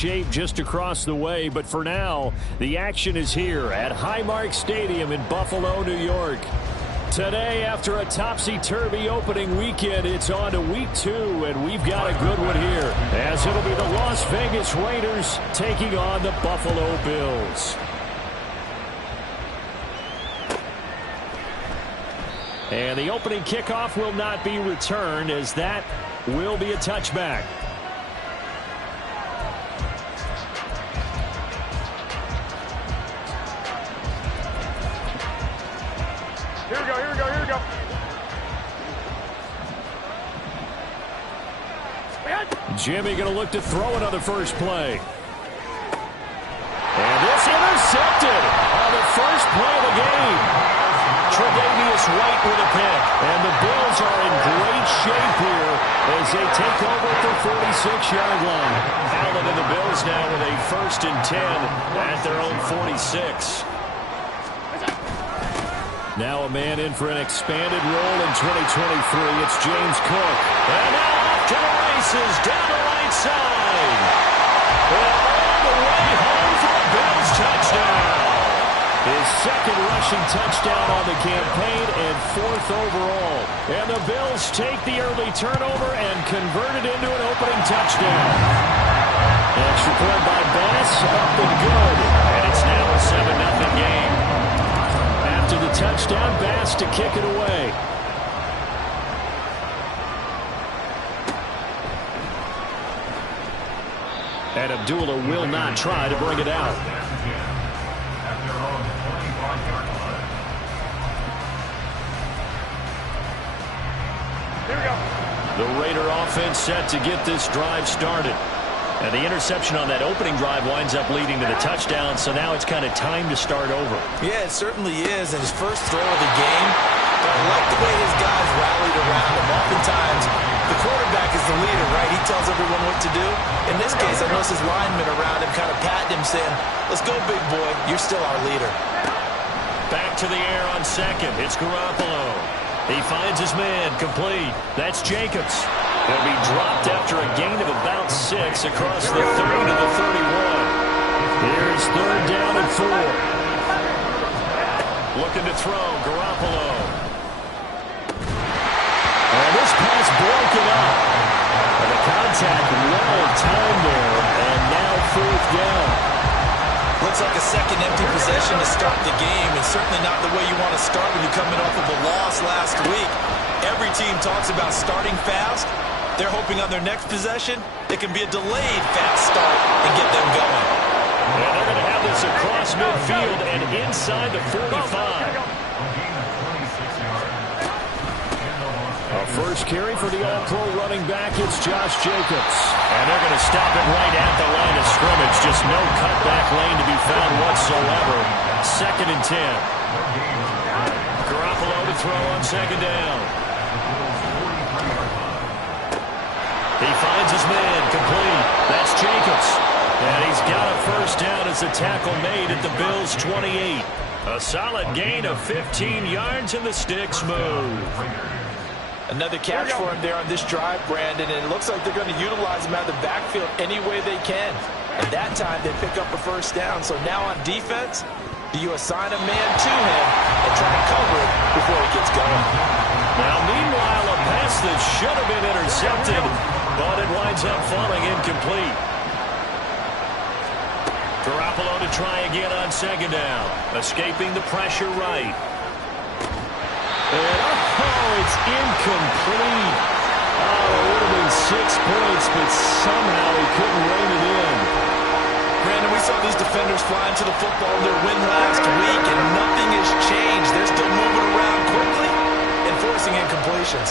shape just across the way. But for now, the action is here at Highmark Stadium in Buffalo, New York. Today, after a topsy-turvy opening weekend, it's on to week 2, and we've got a good one here, as it'll be the Las Vegas Raiders taking on the Buffalo Bills. And the opening kickoff will not be returned, as that will be a touchback. Here we go, here we go, here we go. Jimmy going to look to throw another first play. And this intercepted on the first play of the game. Tre'Davious White with a pick. And the Bills are in great shape here as they take over at the 46-yard line. Allen and the Bills now with a 1st and 10 at their own 46. Now a man in for an expanded role in 2023. It's James Cook. And now off to the races down the right side. And all the way home for a Bills touchdown. His 2nd rushing touchdown on the campaign and 4th overall. And the Bills take the early turnover and convert it into an opening touchdown. Extra point by Bass, up and good. And it's now a 7-0 game. After the touchdown, Bass to kick it away. And Abdullah will not try to bring it out. Here we go. The Raider offense set to get this drive started. And the interception on that opening drive winds up leading to the touchdown, so now it's kind of time to start over. Yeah, it certainly is, and his first throw of the game. But I like the way his guys rallied around him. Oftentimes, the quarterback is the leader, right? He tells everyone what to do. In this case, I noticed his linemen around him kind of patting him, saying, let's go, big boy. You're still our leader. Back to the air on 2nd. It's Garoppolo. He finds his man, complete. That's Jacobs. He'll be dropped after a gain of about 6 across the 30 to the 31. Here's 3rd down and 4. Looking to throw, Garoppolo. And this pass broken up. And the contact well timed there, and now 4th down. Looks like a second empty possession to start the game, and certainly not the way you want to start when you're coming off of a loss last week. Every team talks about starting fast. They're hoping on their next possession, it can be a delayed fast start and get them going. And they're going to have this across midfield and inside the 45. A first carry for the All-Pro running back, it's Josh Jacobs. And they're going to stop it right at the line of scrimmage. Just no cutback lane to be found whatsoever. 2nd and 10. Garoppolo to throw on 2nd down. He finds his man, complete. That's Jacobs. And he's got a 1st down as the tackle made at the Bills' 28. A solid gain of 15 yards, and the sticks move. Another catch for him there on this drive, Brandon, and it looks like they're going to utilize him out of the backfield any way they can. At that time, they pick up a 1st down. So now on defense, do you assign a man to him and try to cover it before he gets going? Now, meanwhile, a pass that should have been intercepted, but it winds up falling incomplete. Garoppolo to try again on 2nd down. Escaping the pressure right. And, it's incomplete. Oh, it would have been 6 points, but somehow he couldn't rein it in. Brandon, we saw these defenders flying to the football in their win last week, and nothing has changed. They're still moving around quickly and forcing incompletions.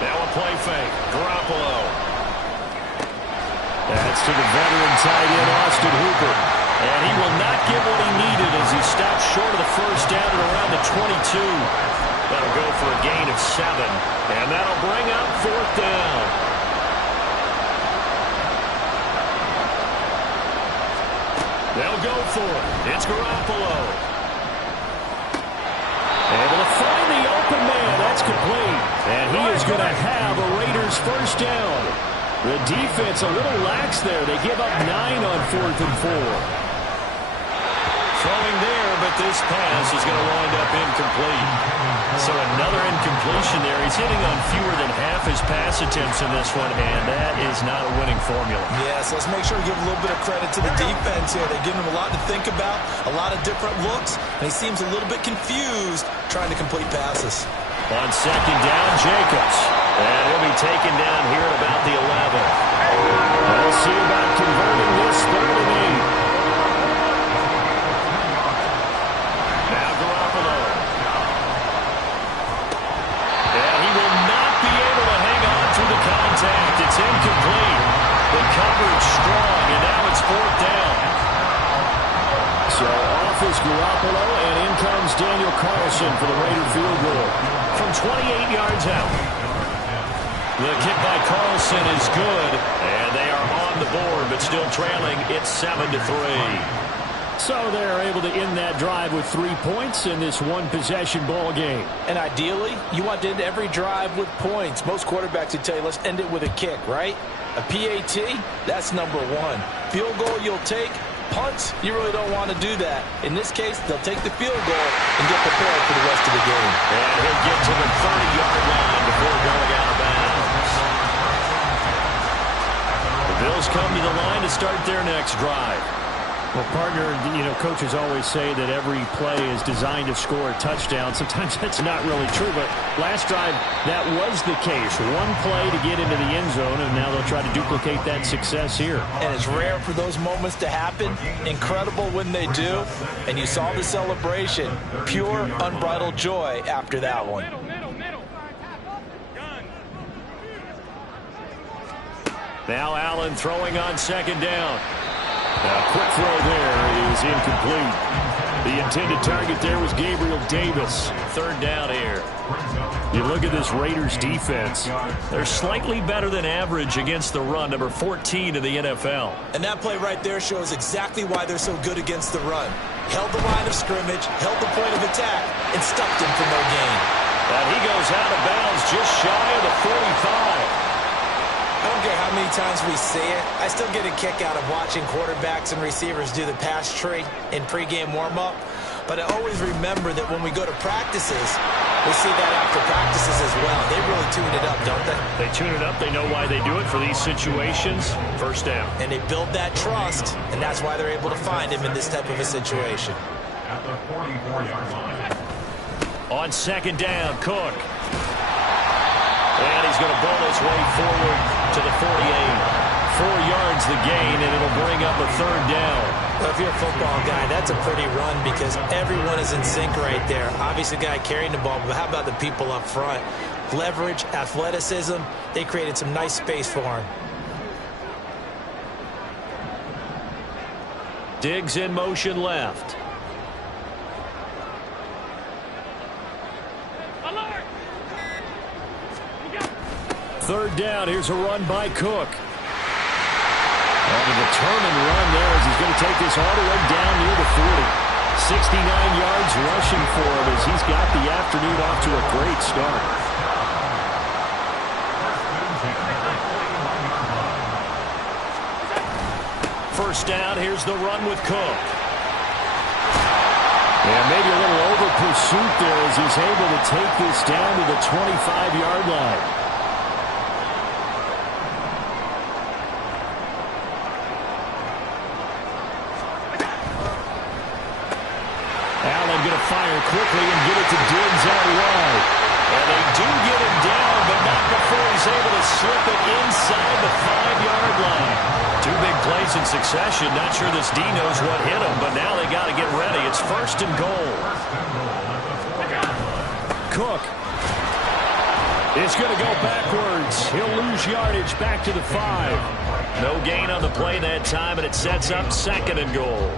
Now a play fake. Garoppolo. That's to the veteran tight end, Austin Hooper. And he will not get what he needed as he stops short of the 1st down at around the 22. That'll go for a gain of 7. And that'll bring up 4th down. They'll go for it. It's Garoppolo. Able to find the open man. That's complete. And he is going to have a Raiders first down. The defense a little lax there. They give up 9 on 4th and 4. Throwing there, but this pass is going to wind up incomplete. So another incompletion there. He's hitting on fewer than half his pass attempts in this one, and that is not a winning formula. Yes, let's make sure we give a little bit of credit to the defense here. They're giving him a lot to think about, a lot of different looks, and he seems a little bit confused trying to complete passes. On second down, Jacobs. And he'll be taken down here at about the 11. We'll see about converting this 3rd and 8. Now Garoppolo. And he will not be able to hang on through the contact. It's incomplete. The coverage strong, and now it's 4th down. So off is Garoppolo, and in comes Daniel Carlson for the Raider field goal from 28 yards out. The kick by Carlson is good, and they are on the board, but still trailing. It's 7-3. So they're able to end that drive with 3 points in this one-possession ball game. And ideally, you want to end every drive with points. Most quarterbacks would tell you, let's end it with a kick, right? A PAT, that's number 1. Field goal you'll take. Punts, you really don't want to do that. In this case, they'll take the field goal and get prepared for the rest of the game. And he'll get to the 30-yard line before going out of bounds. The Bills come to the line to start their next drive. Well, partner, coaches always say that every play is designed to score a touchdown. Sometimes that's not really true, but last drive, that was the case. One play to get into the end zone, and now they'll try to duplicate that success here. And it's rare for those moments to happen. Incredible when they do. And you saw the celebration. Pure, unbridled joy after that one. Now Allen throwing on second down. A quick throw there is incomplete. The intended target there was Gabriel Davis. 3rd down here. You look at this Raiders defense. They're slightly better than average against the run, number 14 in the NFL. And that play right there shows exactly why they're so good against the run. Held the line of scrimmage, held the point of attack, and stuffed him for no gain. And he goes out of bounds just shy of the 45. I don't care how many times we see it. I still get a kick out of watching quarterbacks and receivers do the pass tree in pregame warm-up. But I always remember that when we go to practices, we see that after practices as well. They really tune it up, don't they? They tune it up. They know why they do it for these situations. First down. And they build that trust, and that's why they're able to find him in this type of a situation. On second down, Cook. And he's going to bowl his way forward to the 48. 4 yards the gain, and it'll bring up a 3rd down. Well, if you're a football guy, that's a pretty run because everyone is in sync right there. Obviously, the guy carrying the ball, but how about the people up front? Leverage, athleticism, they created some nice space for him. Diggs in motion left. Third down, here's a run by Cook. On a determined run there as he's going to take this all the way down near the 40. 69 yards rushing for him as he's got the afternoon off to a great start. First down, here's the run with Cook. And maybe a little over pursuit there as he's able to take this down to the 25-yard line. Fire quickly and get it to Diggs out wide. And they do get him down, but not before he's able to slip it inside the 5-yard line. 2 big plays in succession. Not sure this D knows what hit him, but now they got to get ready. It's 1st and goal. Cook is going to go backwards. He'll lose yardage back to the 5. No gain on the play that time, and it sets up 2nd and goal.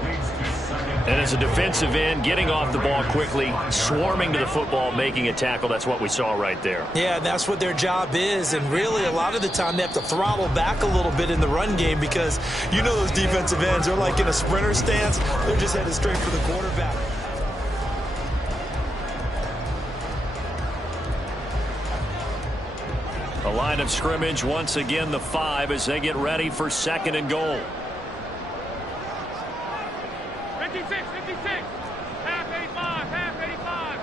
And as a defensive end, getting off the ball quickly, swarming to the football, making a tackle, that's what we saw right there. Yeah, that's what their job is. And really, a lot of the time, they have to throttle back a little bit in the run game because you know those defensive ends are like in a sprinter stance. They're just headed straight for the quarterback. The line of scrimmage, once again, the 5 as they get ready for 2nd and goal. 56, 56. Half 85, half 85.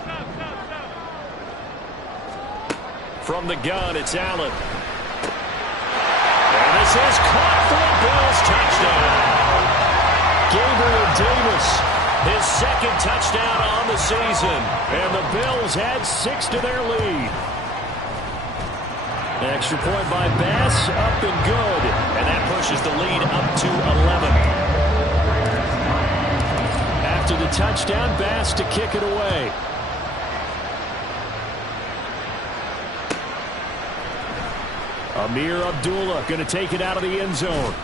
Stop. From the gun, it's Allen. And this is caught for the Bills touchdown. Gabriel Davis, his 2nd touchdown on the season. And the Bills add 6 to their lead. Extra point by Bass, up and good. And that pushes the lead up to 11. After the touchdown, Bass to kick it away. Amir Abdullah going to take it out of the end zone.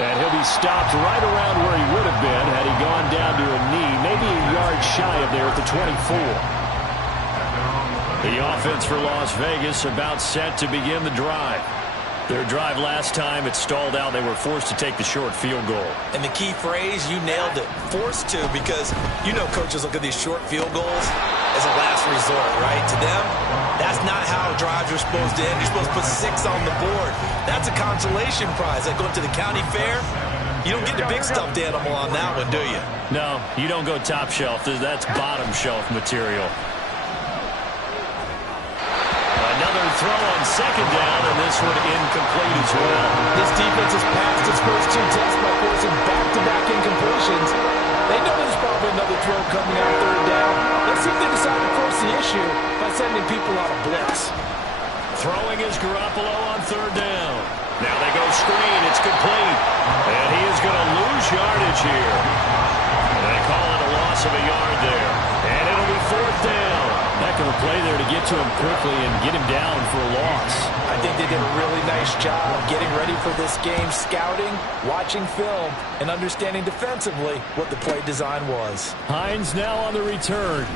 And he'll be stopped right around where he would have been had he gone down to a knee, maybe a yard shy of there at the 24. The offense for Las Vegas about set to begin the drive. Their drive last time, it stalled out. They were forced to take the short field goal. And the key phrase, you nailed it, forced to, because you know coaches look at these short field goals as a last resort, right? To them, that's not how drives are supposed to end. You're supposed to put 6 on the board. That's a consolation prize. Like going to the county fair, you don't get the big stuffed animal on that one, do you? No, you don't go top shelf. That's bottom shelf material. Another throw on 2nd down, and this one incomplete as well. This defense has passed its first 2 tests by forcing back-to-back incompletions. They know there's probably another throw coming on 3rd down. Let's see if they decide to force the issue by sending people on a blitz. Throwing is Garoppolo on 3rd down. Now they go screen. It's complete. And he is going to lose yardage here. And they call it a loss of a yard there. And it'll be 4th down. Heck of a play there to get to him quickly and get him down for a loss. I think they did a really nice job getting ready for this game, scouting, watching film, and understanding defensively what the play design was. Hines now on the return.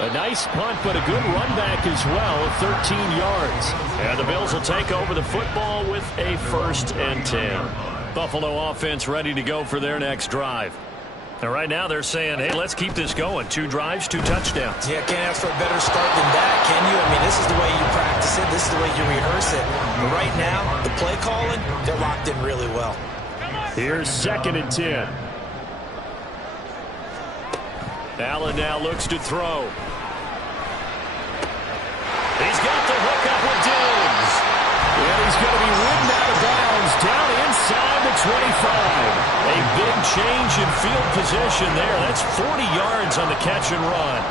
A nice punt, but a good run back as well, 13 yards. And the Bills will take over the football with a 1st and 10. Buffalo offense ready to go for their next drive. And right now they're saying, hey, let's keep this going. 2 drives, 2 touchdowns. Yeah, can't ask for a better start than that, can you? I mean, this is the way you practice it. This is the way you rehearse it. But right now, the play calling, they're locked in really well. Here's 2nd and 10. Allen now looks to throw. He's got the hook up with Diggs. And he's going to be ridden out of bounds down inside the 25. A big change in field position there. That's 40 yards on the catch and run.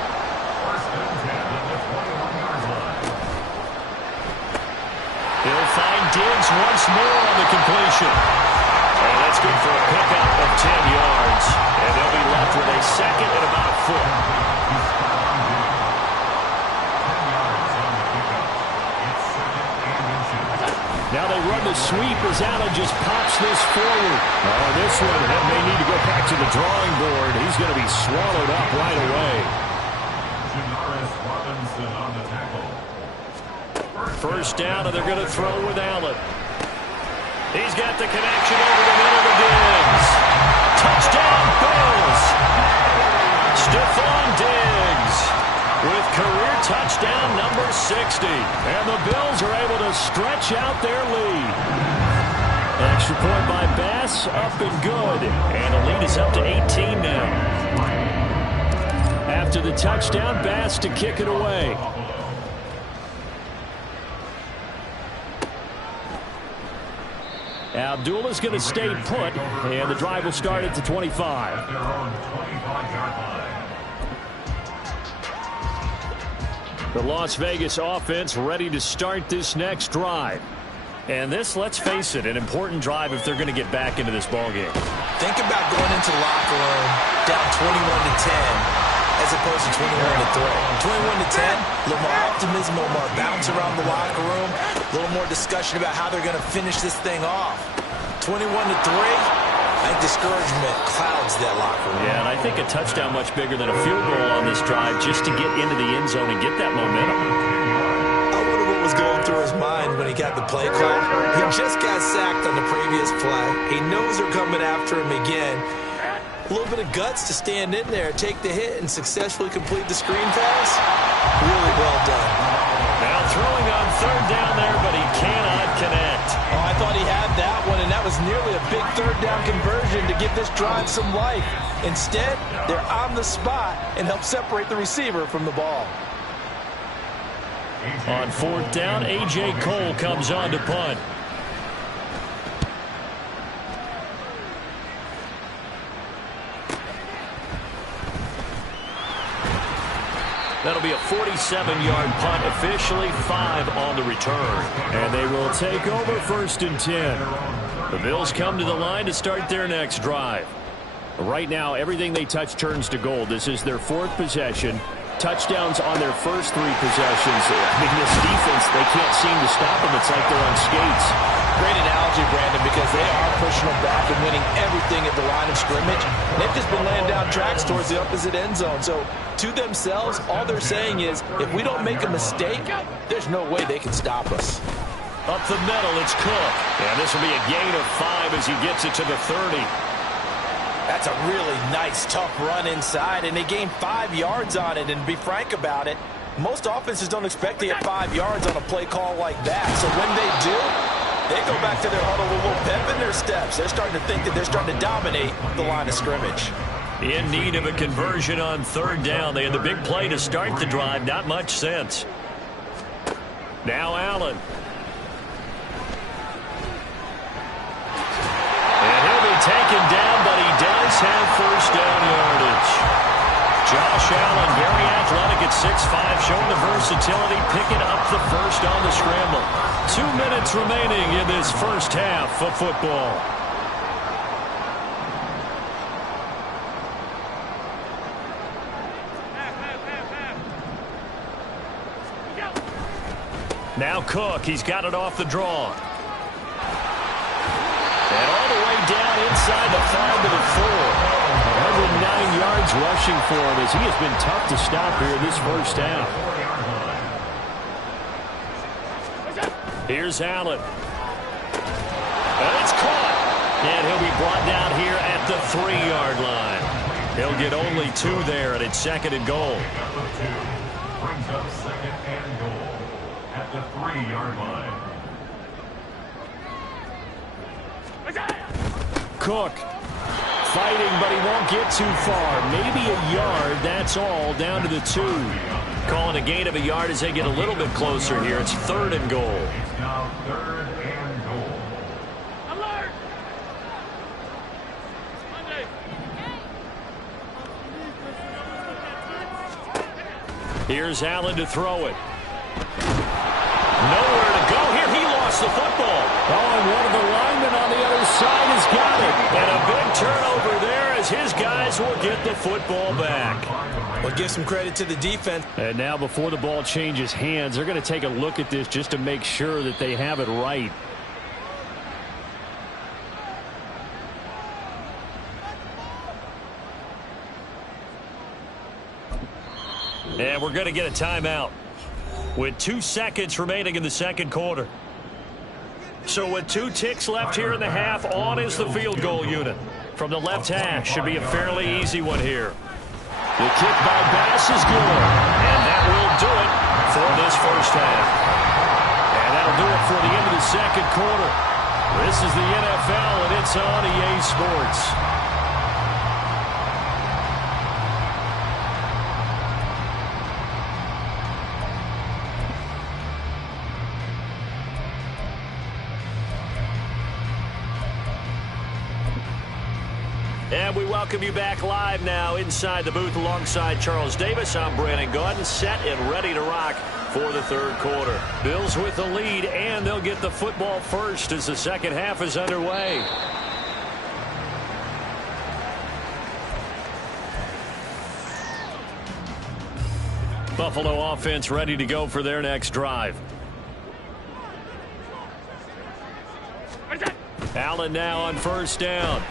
He'll find Diggs once more on the completion. And that's good for a pickup of 10 yards. And they'll be left with a 2nd and about a foot. Now they run the sweep as Allen just pops this forward. Oh, this one may need to go back to the drawing board. He's going to be swallowed up right away. 1st down, and they're going to throw with Allen. He's got the connection over the middle to Diggs. Touchdown, Bills. Stephon Diggs with career touchdown number 60. And the Bills are able to stretch out their lead. Extra point by Bass, up and good. And the lead is up to 18 now. After the touchdown, Bass to kick it away. Abdullah's going to stay put, and the drive will start at the 25. The Las Vegas offense ready to start this next drive. And this, let's face it, an important drive if they're going to get back into this ballgame. Think about going into the locker room down 21-10 as opposed to 21-3. 21-10, a little more optimism, a little more bounce around the locker room, a little more discussion about how they're going to finish this thing off. 21-3, I think discouragement clouds that locker room. Yeah, and I think a touchdown much bigger than a field goal on this drive just to get into the end zone and get that momentum. I wonder what was going through his mind when he got the play call. He just got sacked on the previous play. He knows they're coming after him again. A little bit of guts to stand in there, take the hit, and successfully complete the screen pass. Really well done. Now throwing on third down there, but he cannot connect. Oh, I thought he had that one, and that was nearly a big third down conversion to give this drive some life. Instead, they're on the spot and help separate the receiver from the ball. On fourth down, A.J. Cole comes on to punt. That'll be a 47-yard punt, officially 5 on the return. And they will take over 1st and 10. The Bills come to the line to start their next drive. Right now, everything they touch turns to gold. This is their 4th possession. Touchdowns on their first 3 possessions. I mean, this defense, they can't seem to stop them. It's like they're on skates. Great analogy, Brandon, because they are pushing them back and winning everything at the line of scrimmage. They've just been laying down tracks towards the opposite end zone. So, to themselves, all they're saying is, if we don't make a mistake, there's no way they can stop us. Up the middle, it's Cook. And this will be a gain of 5 as he gets it to the 30. That's a really nice, tough run inside, and they gained 5 yards on it. And to be frank about it, most offenses don't expect to get 5 yards on a play call like that. So when they do, they go back to their huddle with a little pep in their steps. They're starting to think that they're starting to dominate the line of scrimmage. In need of a conversion on third down. They had the big play to start the drive. Not much sense. Now Allen. And he'll be taken down, but he does have first down yardage. Josh Allen, very athletic at 6'5", showing the versatility, picking up the first on the scramble. 2 minutes remaining in this first half of football. Now Cook, he's got it off the draw. And all the way down inside the 5 to the 4. 109 yards rushing for him as he has been tough to stop here this first half. Here's Allen. And it's caught. And he'll be brought down here at the 3-yard line. He'll get only 2 there, and it's 2nd and goal. Brings up 2nd and goal at the 3-yard line. Cook fighting, but he won't get too far. Maybe a yard, that's all, down to the 2. Calling a gain of a yard as they get a little bit closer here. It's 3rd and goal. It's now 3rd and goal. Alert! Here's Allen to throw it. Nowhere to go here. He lost the football. Oh, and one of the linemen on the other side has got it. And a big turnover there as his guys will get the football back. Well, give some credit to the defense. And now before the ball changes hands, they're going to take a look at this just to make sure that they have it right. And we're going to get a timeout with 2 seconds remaining in the second quarter. So with 2 ticks left here in the half, on is the field goal unit. From the left hash, should be a fairly easy one here. The kick by Bass is good. And that will do it for this first half. And that'll do it for the end of the second quarter. This is the NFL, and it's on EA Sports. And we welcome you back live now inside the booth alongside Charles Davis. I'm Brandon Gaudin, set and ready to rock for the third quarter. Bills with the lead, and they'll get the football first as the second half is underway. Buffalo offense ready to go for their next drive. Allen now on first down.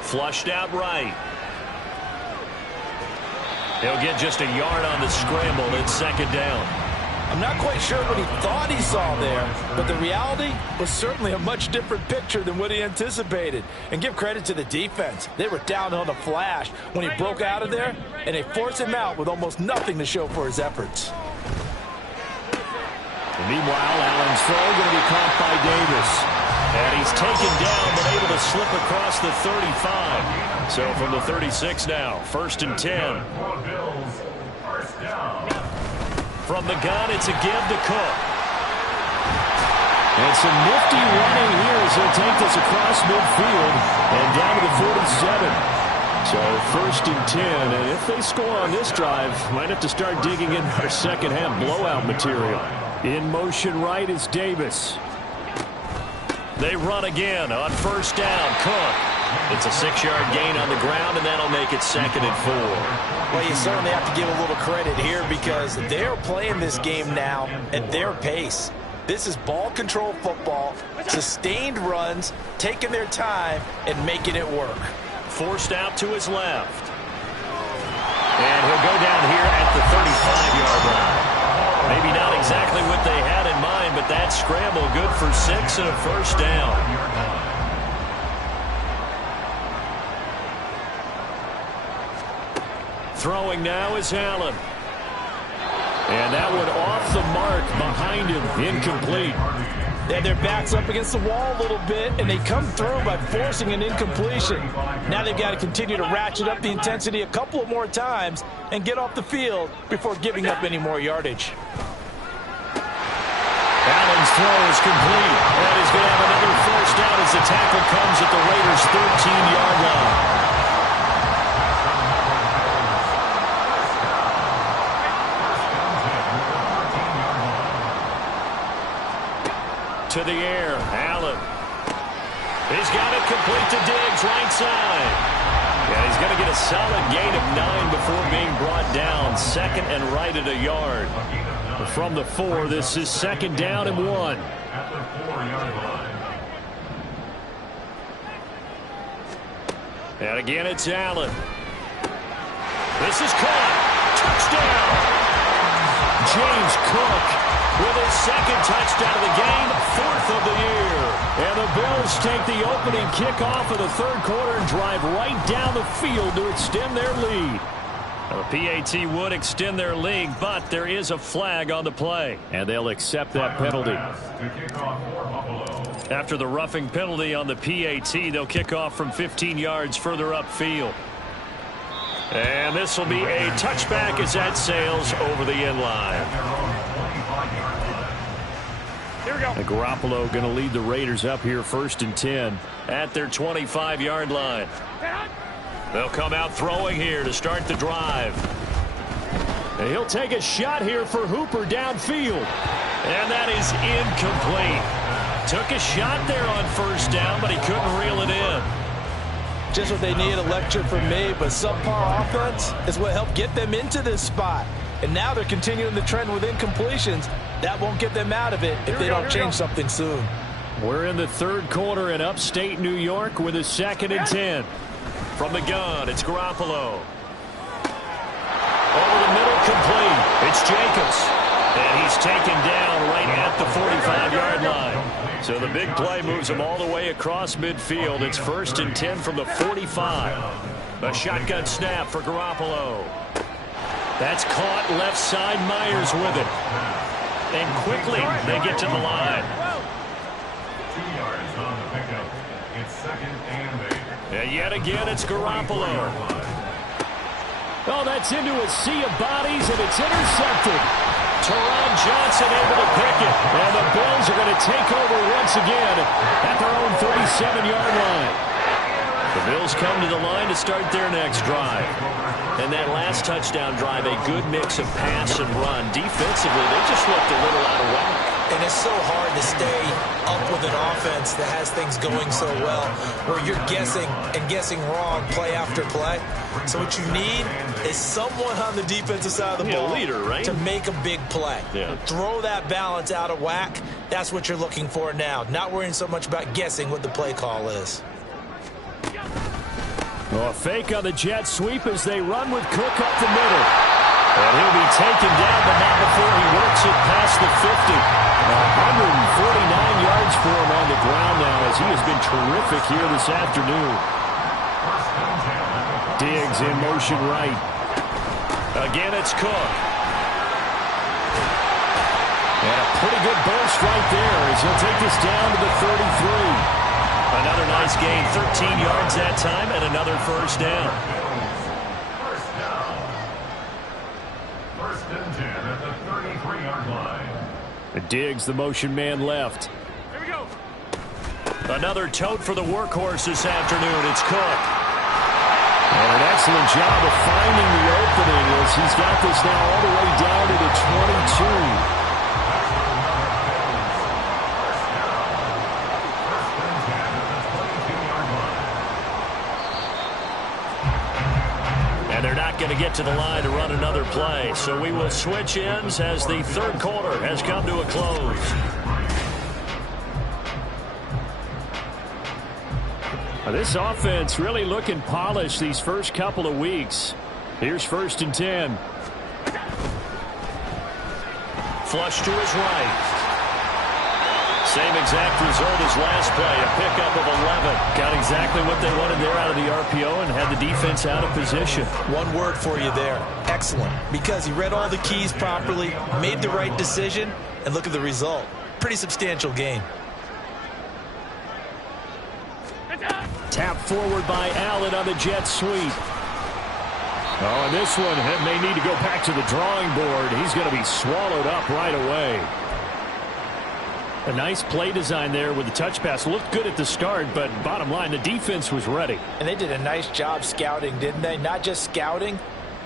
Flushed out right. He'll get just a yard on the scramble. It's second down. I'm not quite sure what he thought he saw there, but the reality was certainly a much different picture than what he anticipated. And give credit to the defense. They were down on the flash when he broke out of there, and they forced him out with almost nothing to show for his efforts. And meanwhile, Allen's throw going to be caught by Davis. And he's taken down, but able to slip across the 35. So from the 36 now, 1st and 10. From the gun, it's a give to Cook. And some nifty running here as he'll take this across midfield and down to the 47. So 1st and 10, and if they score on this drive, might have to start digging in our second half blowout material. In motion right is Davis. They run again on 1st down. Cook. It's a 6-yard gain on the ground, and that'll make it 2nd and 4. Well, you certainly have to give a little credit here because they're playing this game now at their pace. This is ball control football, sustained runs, taking their time, and making it work. Forced out to his left. And he'll go down here at the 35-yard line. Maybe not exactly what they had in mind, but that scramble good for 6 and a 1st down. Throwing now is Allen. And that one off the mark behind him, incomplete. They had their backs up against the wall a little bit, and they come through by forcing an incompletion. Now they've got to continue to ratchet up the intensity a couple of more times and get off the field before giving up any more yardage. Allen's throw is complete. And he's going to have another 1st down as the tackle comes at the Raiders' 13-yard line. To the air, Allen. He's got it complete to Diggs, right side. Yeah, he's going to get a solid gain of 9 before being brought down. 2nd and right at a yard. From the 4, this is 2nd down and 1. At the 4-yard line. And again, it's Allen. This is caught. Touchdown. James Cook with his 2nd touchdown of the game, 4th of the year. And the Bills take the opening kickoff of the 3rd quarter and drive right down the field to extend their lead. Now, the PAT would extend their lead, but there is a flag on the play, and they'll accept that penalty. After the roughing penalty on the PAT, they'll kick off from 15 yards further upfield. And this will be a touchback as that sails over the end line. Here we go. And Garoppolo going to lead the Raiders up here 1st and 10 at their 25-yard line. They'll come out throwing here to start the drive. And he'll take a shot here for Hooper downfield. And that is incomplete. Took a shot there on 1st down, but he couldn't reel it in. Just what they need, a lecture from me, but subpar offense is what helped get them into this spot. And now they're continuing the trend with incompletions. That won't get them out of it if they don't change something soon. We're in the 3rd quarter in upstate New York with a 2nd and 10. From the gun, it's Garoppolo. Over the middle, complete. It's Jacobs. And he's taken down right at the 45-yard line. So the big play moves him all the way across midfield. It's 1st and 10 from the 45. A shotgun snap for Garoppolo. That's caught left side. Myers with it. And quickly they get to the line. 2 yards on the pickup. It's 2nd and 8. And yet again, it's Garoppolo. Oh, that's into a sea of bodies, and it's intercepted. Teron Johnson able to pick it. And the Bills are going to take over once again at their own 37-yard line. The Bills come to the line to start their next drive. And that last touchdown drive, a good mix of pass and run. Defensively, they just looked a little out of whack. And it's so hard to stay up with an offense that has things going so well, where you're guessing and guessing wrong play after play. So what you need is someone on the defensive side of the ball, a leader, right? To make a big play. Yeah. Throw that balance out of whack. That's what you're looking for now. Not worrying so much about guessing what the play call is. Well, a fake on the jet sweep as they run with Cook up the middle. And he'll be taken down, but not before he works it past the 50. 149 yards for him on the ground now, as he has been terrific here this afternoon. Diggs in motion right. Again, it's Cook. And a pretty good burst right there as he'll take this down to the 33. Another nice gain, 13 yards that time, and another first down. First and 10 at the 33-yard line. Diggs, the motion man left. Here we go. Another tote for the workhorse this afternoon. It's Cook. And an excellent job of finding the opening as he's got this now all the way down to the 22. They're not going to get to the line to run another play, so we will switch ends as the third quarter has come to a close. This offense really looking polished these first couple of weeks. Here's first and 10. Flush to his right. Same exact result as last play, a pickup of 11. Got exactly what they wanted there out of the RPO and had the defense out of position. One word for you there, excellent, because he read all the keys properly, made the right decision, and look at the result. Pretty substantial gain. Tap forward by Allen on the jet sweep. Oh, and this one may need to go back to the drawing board. He's going to be swallowed up right away. A nice play design there with the touch pass. Looked good at the start, but bottom line, the defense was ready. And they did a nice job scouting, didn't they? Not just scouting,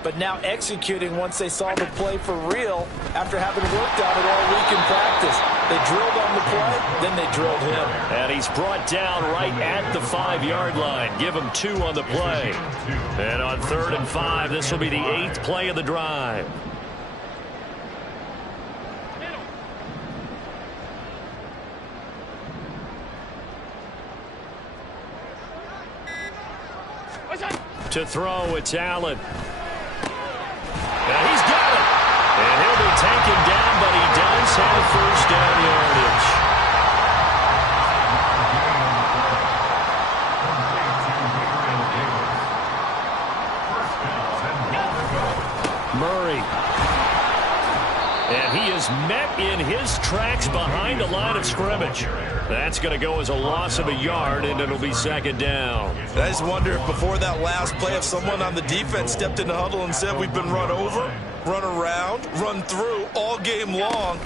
but now executing once they saw the play for real after having worked on it all week in practice. They drilled on the play, then they drilled him. And he's brought down right at the 5-yard line. Give him 2 on the play. And on 3rd and 5, this will be the 8th play of the drive. To throw, it's Allen. And he's got it. And he'll be taken down, but he does have first down yardage. Murray. And he is met in his tracks behind the line of scrimmage. That's going to go as a loss of a yard, and it'll be second down. I just wonder if before that last play, if someone on the defense stepped in the huddle and said, we've been run over, run around, run through all game long.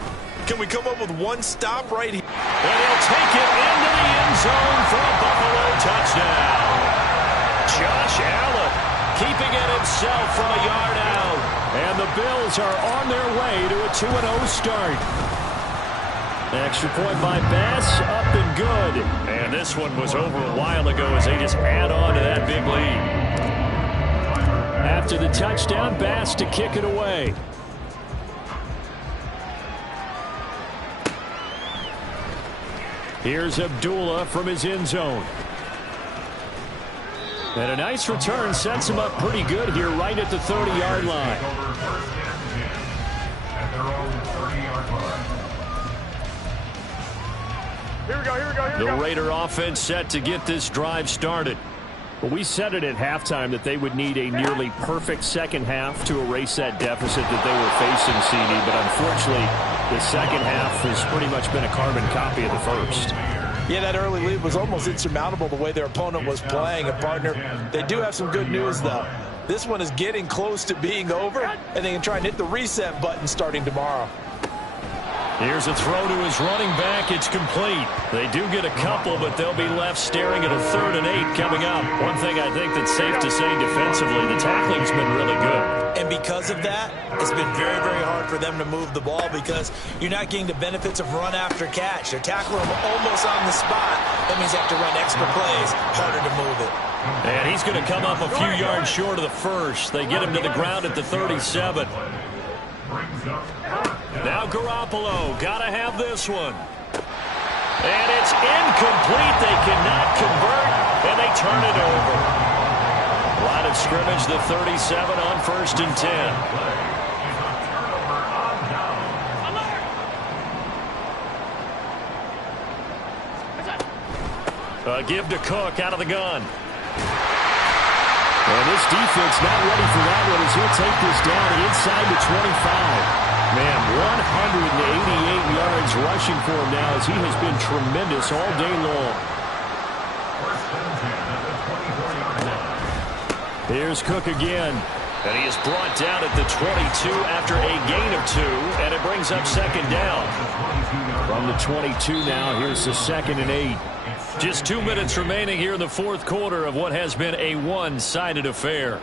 Can we come up with one stop right here? And he'll take it into the end zone for a Buffalo touchdown. Josh Allen keeping it himself from a yard out. And the Bills are on their way to a 2-0 start. Extra point by Bass, up and good. And this one was over a while ago as they just add on to that big lead. After the touchdown, Bass to kick it away. Here's Abdullah from his end zone. And a nice return sets him up pretty good here right at the 30-yard line. Here we go, here we go, here we go. The Raider offense set to get this drive started. Well, we said it at halftime that they would need a nearly perfect second half to erase that deficit that they were facing, CD. But unfortunately, the second half has pretty much been a carbon copy of the first. Yeah, that early lead was almost insurmountable the way their opponent was playing. And, partner, they do have some good news, though. This one is getting close to being over, and they can try and hit the reset button starting tomorrow. Here's a throw to his running back. It's complete. They do get a couple, but they'll be left staring at a 3rd and 8 coming up. One thing I think that's safe to say defensively, the tackling's been really good. And because of that, it's been very, very hard for them to move the ball because you're not getting the benefits of run after catch. They're tackling them almost on the spot. That means they have to run extra plays, harder to move it. And he's going to come up a few yards short of the first. They get him to the ground at the 37. Now Garoppolo, gotta have this one. And it's incomplete. They cannot convert, and they turn it over. Line of scrimmage, the 37 on 1st and 10. Give to Cook out of the gun. And this defense not ready for that one as he'll take this down inside the 25. Man, 188 yards rushing for him now as he has been tremendous all day long. Here's Cook again. And he is brought down at the 22 after a gain of 2, and it brings up second down. From the 22 now, here's the 2nd and 8. Just 2 minutes remaining here in the fourth quarter of what has been a one-sided affair.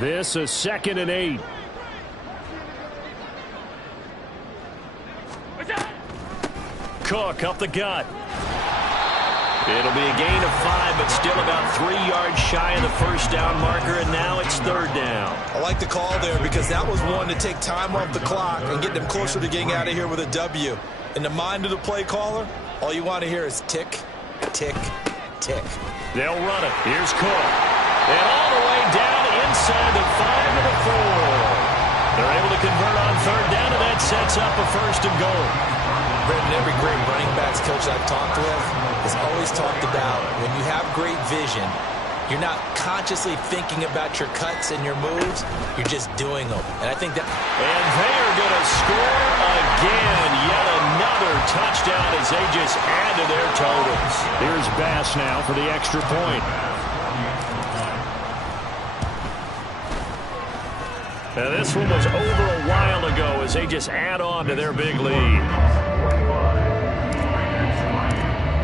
This a 2nd and 8. Cook up the gut. It'll be a gain of 5, but still about 3 yards shy of the first down marker, and now it's third down. I like the call there because that was one to take time off the clock and get them closer to getting out of here with a W. In the mind of the play caller, all you want to hear is tick, tick, tick. They'll run it. Here's Cook. And all the way down inside the 5 to the 4. They're able to convert on third down, and that sets up a first and goal. Brendan, every great running backs coach I've talked with has always talked about when you have great vision, you're not consciously thinking about your cuts and your moves, you're just doing them. And I think that... And they are going to score again. Yet another touchdown as they just add to their totals. Here's Bass now for the extra point. And this one was over a while ago as they just add on to their big lead.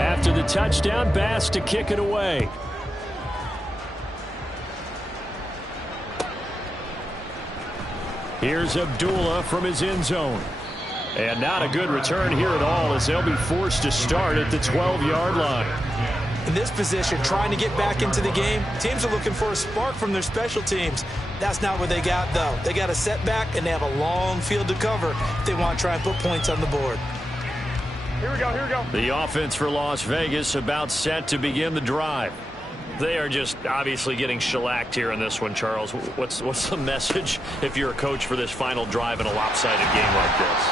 After the touchdown, Bass to kick it away. Here's Abdullah from his end zone. And not a good return here at all as they'll be forced to start at the 12-yard line. In this position, trying to get back into the game, teams are looking for a spark from their special teams. That's not what they got, though. They got a setback, and they have a long field to cover if they want to try and put points on the board. Here we go, here we go. The offense for Las Vegas about set to begin the drive. They are just obviously getting shellacked here in this one, Charles. What's the message if you're a coach for this final drive in a lopsided game like this?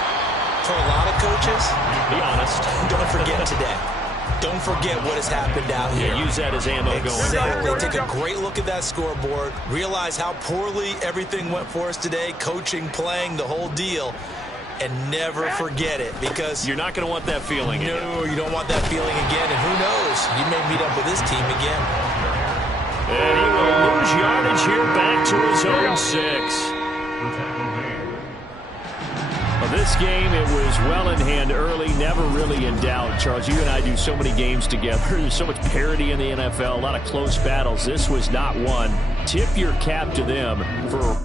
For a lot of coaches, be honest, don't forget today. Don't forget what has happened out here. Yeah, use that as ammo going. Exactly. Take a great look at that scoreboard. Realize how poorly everything went for us today. Coaching, playing, the whole deal. And never forget it because... You're not going to want that feeling again. No, you don't want that feeling again. And who knows? You may meet up with this team again. And he will lose yardage here back to his own 6. Well, this game, it was well in hand early, never really in doubt. Charles, you and I do so many games together. There's so much parity in the NFL, a lot of close battles. This was not one. Tip your cap to them for